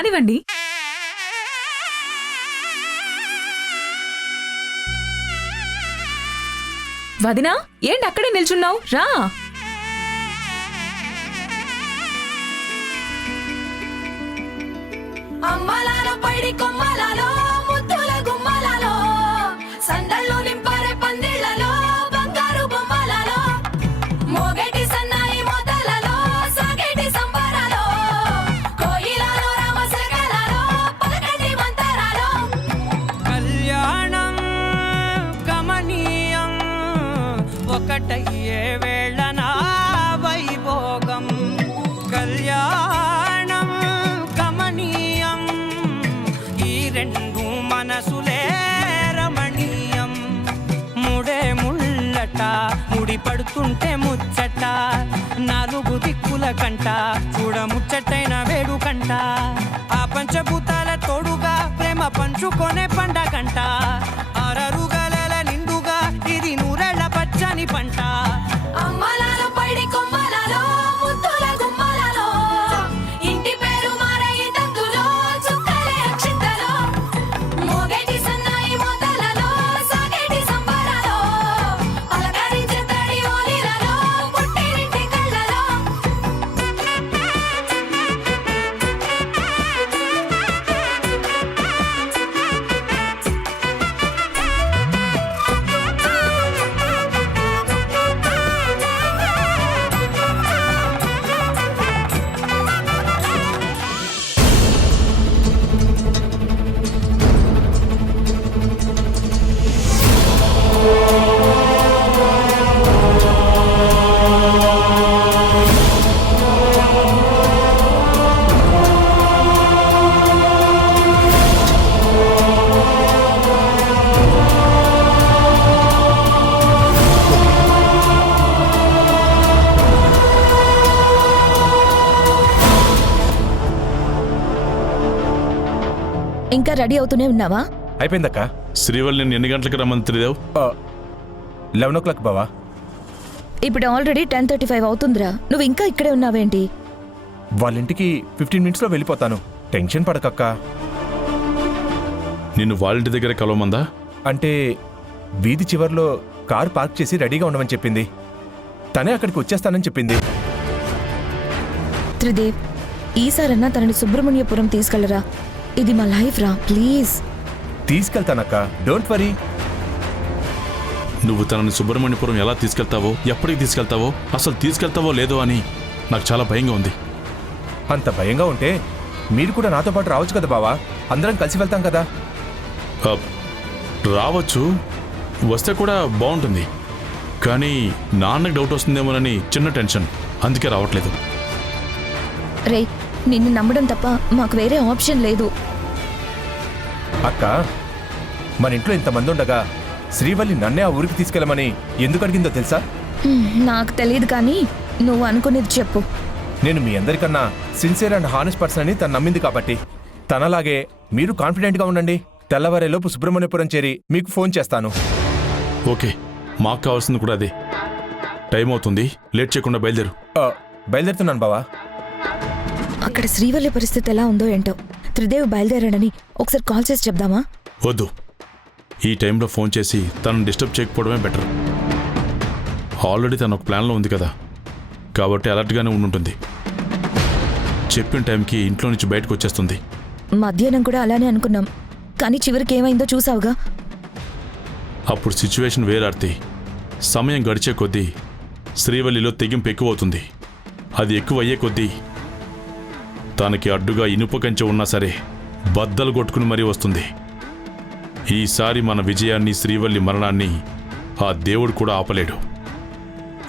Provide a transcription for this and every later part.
కానివ్వండి. వదినా, ఏంటి అక్కడే నిల్చున్నావు? రా. అమ్మలాలో పైడి కొమ్మలాలో ముద్దుల గుమ్మలాలో సందళ్ళు నింపారే పందిళ్లలో బంగారు బొమ్మలాలో మోగేటి సన్నాయి మోతలలో సాగేటి సంబరాలో కోయిలాలో రామశకలాలో పలకటి మంతరాలో కళ్యాణం గమనీయం ఒకటయ్యే వేళనా వైభోగం కళ్యాణం గమనీయం ఈ రెండు మనసులే రమణీయం ముడే ముళ్ళట ముడి పడుతుంటే ముచ్చట నాలుగు దిక్కుల కంట చూడ ముచ్చటైన వేడుకంట ఆ పంచభూతాల తోడుగా ప్రేమ పంచుకొనే పండగంట అరరుగల నిండుగా ఇది నూరెళ్ళ పచ్చని పంట అమ్మలాలో పైడి కొమ్మలాలో ముద్దుల గుమ్మలాలో ఇంటి పేరు మారయి తందులో చుక్కలే అక్షింతలో మోగేటి సన్నాయి మోతలలో సాగేటి సంబరాలో పలకరించే తడి ఓలిలలో పుట్టినింటి కళ్ళలో ఇంకా రెడీ అవుతూనే ఉన్నావా? అయిపోయిందక్క. శ్రీవల్లిని ఎన్ని గంటలకు రమ్మని త్రిదేవ్? 11 o'clock బావా. ఇప్పుడు ఆల్రెడీ 10:35 అవుతుందిరా. నువ్వు ఇంకా ఇక్కడే ఉన్నావేంటి? వాళ్ళ ఇంటికి 15 minutes లో వెళ్ళిపోతాను. టెన్షన్ పడకక్క. నిన్ను వాళ్ళింటి దగ్గర కలవమందా? అంటే వీధి చివర్లో కారు పార్క్ చేసి రెడీగా ఉండమని చెప్పింది. తనే అక్కడికి వచ్చేస్తానని చెప్పింది. త్రిదేవ్, ఈసారన్నా తనని సుబ్రహ్మణ్యపురం తీసుకెళ్లరా. ఇది మా లైఫ్ రా, ప్లీజ్. తీసుకెళ్తానక్క, don't worry. నువ్వు తనని సుబ్రహ్మణ్యపురం ఎలా తీసుకెళ్తావో, ఎప్పటికి తీసుకెళ్తావో, అసలు తీసుకెళ్తావో లేదో అని నాకు చాలా భయంగా ఉంది. అంత భయంగా ఉంటే మీరు కూడా నాతో పాటు రావచ్చు కదా బావా. అందరం కలిసి వెళ్తాం కదా. ఆ, రావచ్చు, వస్తే కూడా బాగుంటుంది. కానీ నాన్నకి డౌట్ వస్తుందేమోనని చిన్న టెన్షన్, అందుకే రావట్లేదు. రే, నిన్ను నమ్మడం తప్ప మాకు వేరే ఆప్షన్ లేదు. అక్క, మన ఇంట్లో ఇంతమంది ఉండగా శ్రీవల్లి నన్నే ఆ ఊరికి తీసుకెళ్ళమని ఎందుకు అడిగిందో తెలుసా? నాకు తెలియదు, కానీ నువ్వు అనుకునేది చెప్పు. నేను మీ అందరికన్నా సిన్సియర్ అండ్ హానెస్ట్ పర్సన్ అని తను నమ్మింది కాబట్టి. తనలాగే మీరు కాన్ఫిడెంట్గా ఉండండి. తెల్లవారేలోపు సుబ్రహ్మణ్యపురం చేరి మీకు ఫోన్ చేస్తాను. ఓకే, మాకు కావాల్సింది కూడా అదే. టైం అవుతుంది, లేట్ చేయకుండా బయలుదేరు. బయలుదేరుతున్నాను బావా. అక్కడ శ్రీవల్లి పరిస్థితి ఎలా ఉందో ఏంటో. త్రిదేవ్ బయలుదేరాడని ఒకసారి కాల్ చేసి చెప్దామా? వద్దు, ఈ టైంలో ఫోన్ చేసి తనను డిస్టర్బ్ చేయకపోవడమే బెటర్. ఆల్రెడీ తను ఒక ప్లాన్లో ఉంది కదా, కాబట్టి అలర్ట్గానే ఉండుంటుంది. చెప్పిన టైంకి ఇంట్లో నుంచి బయటకు వచ్చేస్తుంది. మధ్యాహ్నం కూడా అలానే అనుకున్నాం, కానీ చివరికి ఏమైందో చూసావుగా. అప్పుడు సిచ్యువేషన్ వేరార్తి. సమయం గడిచే కొద్దీ శ్రీవల్లిలో తెగింపు ఎక్కువ అవుతుంది. అది ఎక్కువ అయ్యే కొద్దీ తనకి అడ్డుగా ఇనుప కంచె ఉన్నా సరే బద్దలు కొట్టుకుని మరీ వస్తుంది. ఈసారి మన విజయాన్ని, శ్రీవల్లి మరణాన్ని ఆ దేవుడు కూడా ఆపలేడు.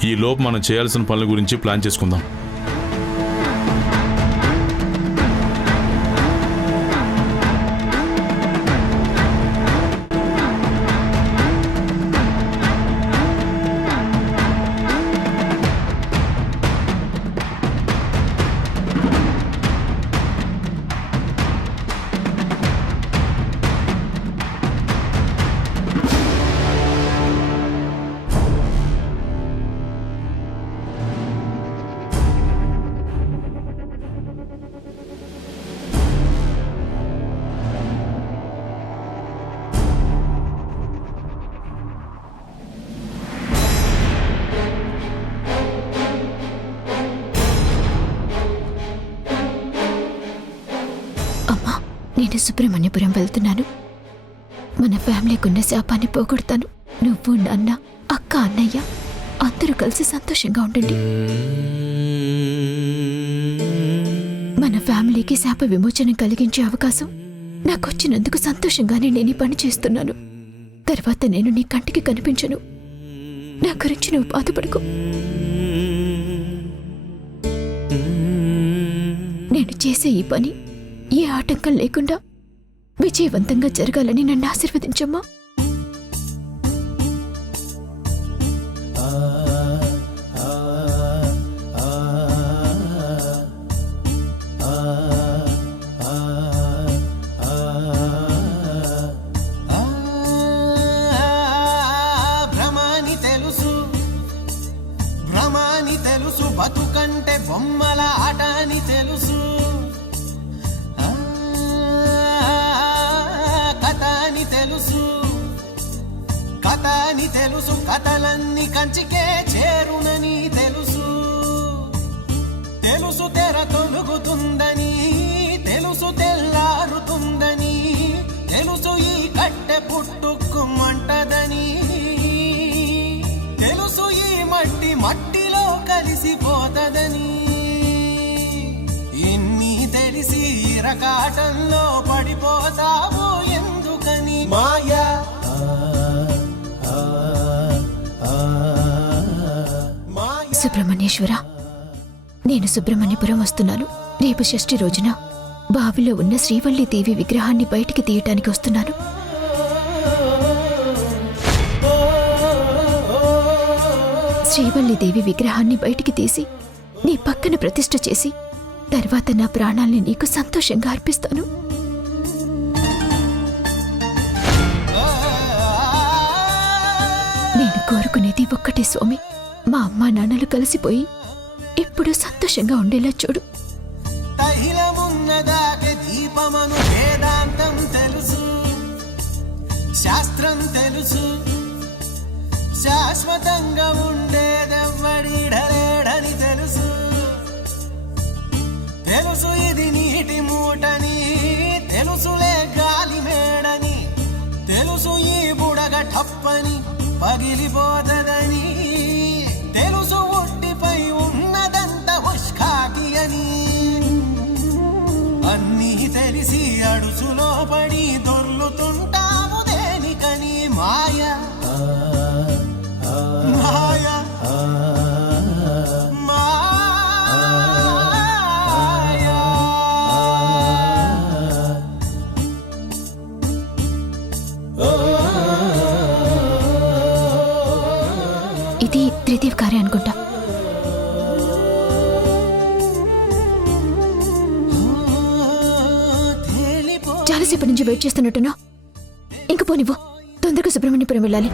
ఈ లోపు మనం చేయాల్సిన పనుల గురించి ప్లాన్ చేసుకుందాం. సుబ్రహ్మణ్యపురం వెళ్తున్నాను. మన ఫ్యామిలీకున్న శాపాన్ని పోగొడతాను. నువ్వు, నాన్న, అక్క, అన్నయ్య అందరూ కలిసి సంతోషంగా ఉండండి. మన ఫ్యామిలీకి శాప విమోచనం కలిగించే అవకాశం నాకొచ్చినందుకు సంతోషంగానే నేను ఈ పని చేస్తున్నాను. తర్వాత నేను నీ కంటికి కనిపించను. నా గురించి నువ్వు బాధపడకు. నేను చేసే ఈ పని ఏ ఆటంకం లేకుండా విజయవంతంగా జరగాలని నన్ను ఆశీర్వదించమ్మా. భ్రమాని తెలుసు, బతుకంటే బొమ్మల ఆట అని తెలుసు, కథ అని తెలుసు, కథ అని తెలుసు, కథలన్నీ కంచికే చేరునని తెలుసు, తెలుసు తెర తొలుగుతుందని, తెలుసు తెల్లారుతుందని, తెలుసు ఈ కట్టె పుట్టుకుమంటదని, తెలుసు ఈ మట్టి మట్టిలో కలిసిపోతదని, ఇన్ని తెలిసి ఇరకాటంలో పడిపోతావు ఎందుకని మాయా. సుబ్రహ్మణ్యేశ్వర, నేను సుబ్రహ్మణ్యపురం వస్తున్నాను. రేపు షష్ఠి రోజున బావిలో ఉన్న శ్రీవల్లీదేవి విగ్రహాన్ని బయటికి తీయటానికి వస్తున్నాను. శ్రీవల్లీదేవి విగ్రహాన్ని బయటికి తీసి నీ పక్కన ప్రతిష్ఠ చేసి తర్వాత నా ప్రాణాల్ని నీకు సంతోషంగా అర్పిస్తాను. నేను కోరుకునేది ఒక్కటే స్వామి, మా అమ్మా నాన్నలు కలిసిపోయి ఇప్పుడు సంతోషంగా ఉండేలా చూడు. తైలమున్నదాకే దీపమను వేదాంతం తెలుసు, శాస్త్రం తెలుసు, శాశ్వతంగా ఉండేదెవ్వడిడలేడని తెలుసు, తెలుసు ఇది నీటి మూటని, తెలుసులే గాలి మేడని, తెలుసు ఈ బుడగ టప్పని పగిలిపోతదని, తెలుసు ఒట్టిపై ఉన్నదంత ఉష్కాకి అని, అన్నీ తెలిసి అడుసులో పడి దొర్లుతుంటాము దేనికని మాయా మాయా మాయా. ఇది త్రిదేవ్ కార్య అనుకుంటా. చాలాసేపటి నుంచి వెయిట్ చేస్తున్నట్టున్నా. ఇంక పోనివ్వు, తొందరగా సుబ్రహ్మణ్యపురం వెళ్ళాలి.